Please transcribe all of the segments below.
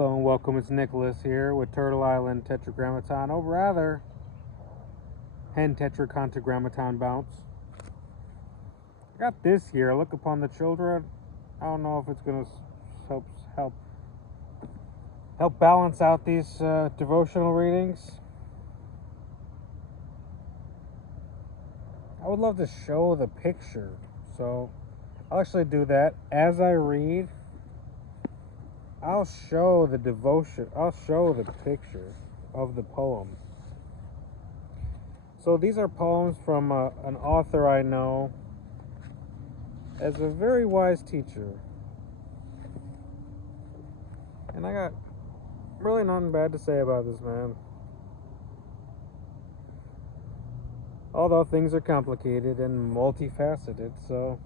Hello and welcome, it's Nicholas here with Turtle Island Tetragrammaton, or rather, Hen Tetragrammaton Bounce. I got this here, Look Upon the Children. I don't know if it's going to help balance out these devotional readings. I would love to show the picture, so I'll actually do that as I read. I'll show the devotion, I'll show the picture of the poem. So these are poems from an author I know as a very wise teacher. And I got really nothing bad to say about this man. Although things are complicated and multifaceted, so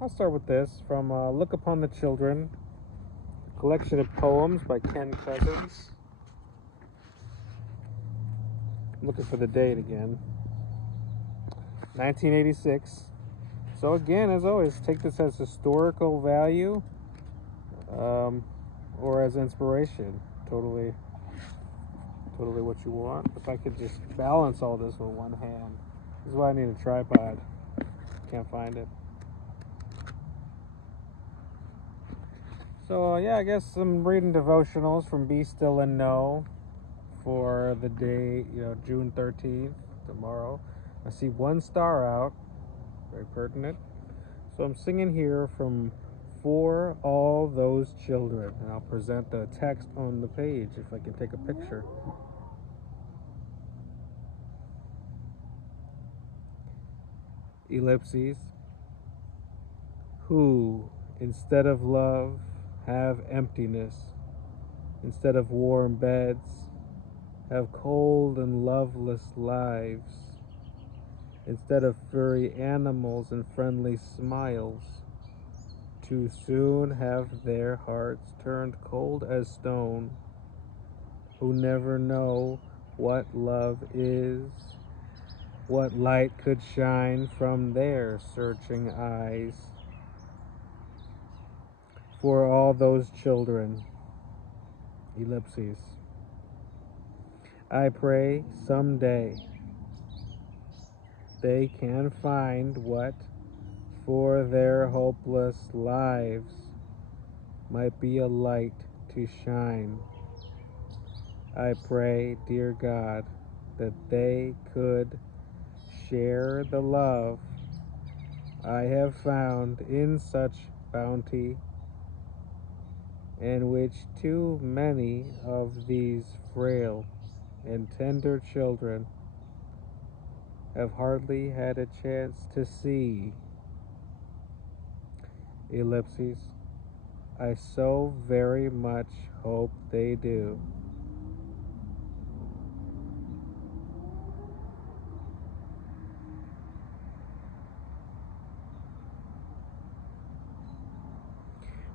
I'll start with this from Look Upon the Children, collection of poems by Ken Cousins. I'm looking for the date again. 1986. So again, as always, take this as historical value or as inspiration. Totally what you want. If I could just balance all this with one hand. This is why I need a tripod. Can't find it. So yeah, I guess I'm reading devotionals from Be Still and Know for the day, June 13th, tomorrow. I see one star out, very pertinent. So I'm singing here from For All Those Children, and I'll present the text on the page if I can take a picture. Ellipses. Who, instead of love, have emptiness, instead of warm beds, have cold and loveless lives, instead of furry animals and friendly smiles, too soon have their hearts turned cold as stone, who never know what love is, what light could shine from their searching eyes. For all those children, ellipses, I pray someday they can find what for their hopeless lives might be a light to shine. I pray, dear God, that they could share the love I have found in such bounty, and which too many of these frail and tender children have hardly had a chance to see. Ellipses, I so very much hope they do.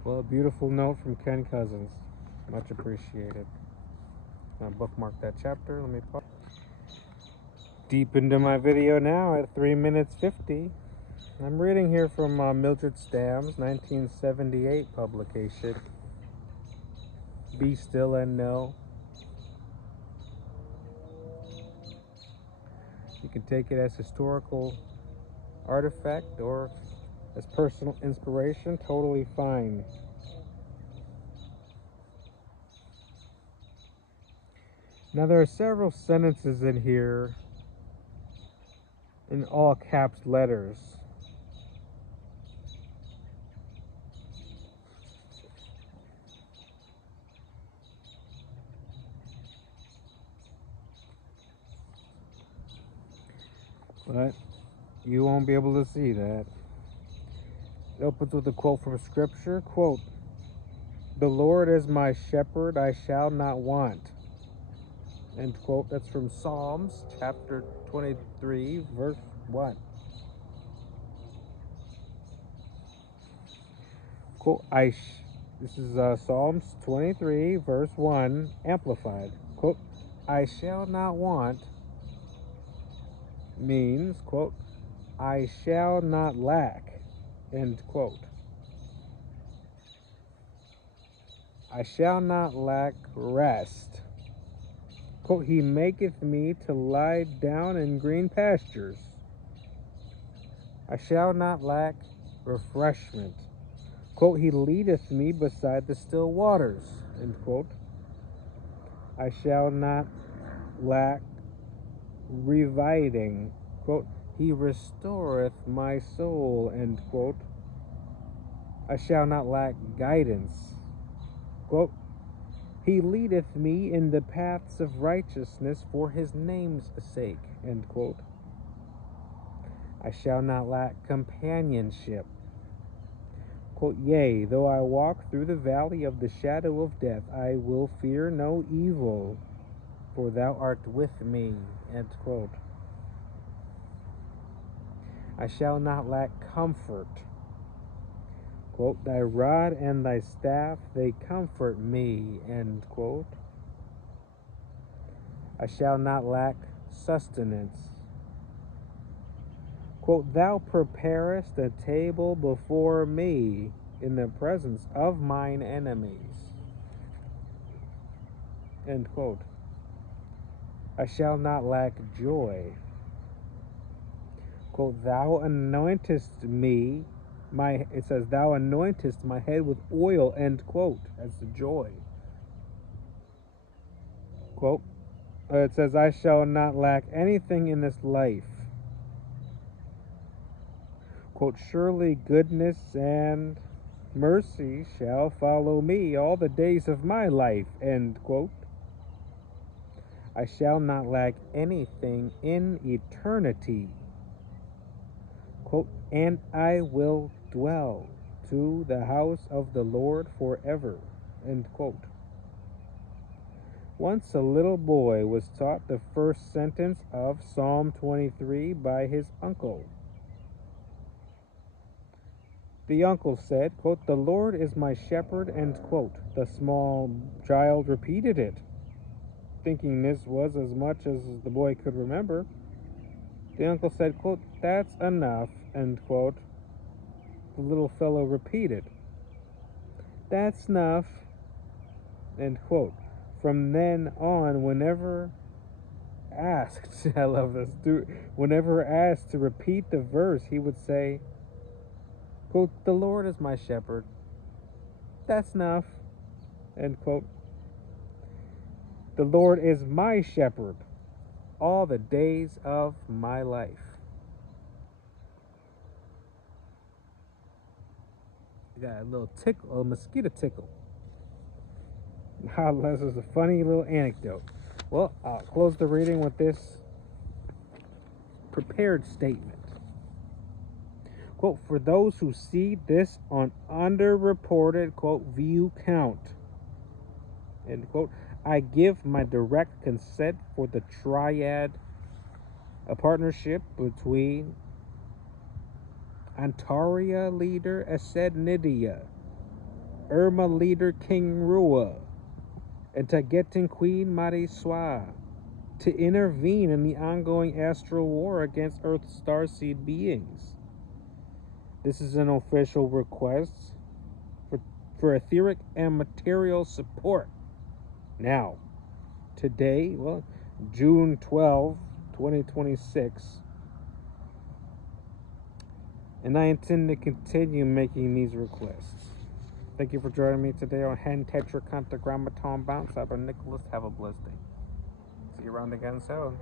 Well, a beautiful note from Ken Cousins. Much appreciated. I'll bookmark that chapter. Let me pause. Deep into my video now at 3 minutes 50. I'm reading here from Mildred Stamm's 1978 publication, Be Still and Know. You can take it as historical artifact or as personal inspiration, totally fine. Now there are several sentences in here in all caps letters. But you won't be able to see that. It opens with a quote from Scripture, quote, "The Lord is my shepherd, I shall not want." End quote. That's from Psalms chapter 23, verse 1. Quote, this is Psalms 23, verse 1, amplified. Quote, I shall not want means, quote, I shall not lack, end quote. I shall not lack rest. Quote, he maketh me to lie down in green pastures. I shall not lack refreshment. Quote, he leadeth me beside the still waters. End quote. I shall not lack reviving. Quote, he restoreth my soul. End quote. I shall not lack guidance. Quote, he leadeth me in the paths of righteousness for his name's sake. End quote. I shall not lack companionship. Quote, yea, though I walk through the valley of the shadow of death, I will fear no evil, for thou art with me. End quote. I shall not lack comfort. Quote, thy rod and thy staff, they comfort me. End quote. I shall not lack sustenance. Quote, thou preparest a table before me in the presence of mine enemies. End quote. I shall not lack joy. Quote, thou anointest me, it says, thou anointest my head with oil, end quote. That's the joy. Quote, it says, I shall not lack anything in this life. Quote, surely goodness and mercy shall follow me all the days of my life, end quote. I shall not lack anything in eternity. Quote, and I will dwell to the house of the Lord forever, end quote. Once a little boy was taught the first sentence of Psalm 23 by his uncle. The uncle said, quote, the Lord is my shepherd, end quote. The small child repeated it, thinking this was as much as the boy could remember. The uncle said, quote, that's enough, end quote. The little fellow repeated, that's enough, end quote. From then on, whenever asked, I love this, whenever asked to repeat the verse, he would say, quote, the Lord is my shepherd, that's enough, end quote. The Lord is my shepherd all the days of my life. Got a little tickle, a mosquito tickle. Now, this is a funny little anecdote. Well, I'll close the reading with this prepared statement. Quote, for those who see this on underreported, quote, view count, end quote, I give my direct consent for the triad, a partnership between Antaria leader Ased Nidia, Irma leader King Rua, and Tagetin Queen Mariswa to intervene in the ongoing astral war against Earth's starseed beings. This is an official request for etheric and material support. Now, today, well, June 12, 2026, and I intend to continue making these requests. Thank you for joining me today on Hen Tetragrammaton Bounce. I've been Nicholas. Have a blessed day. See you around again soon.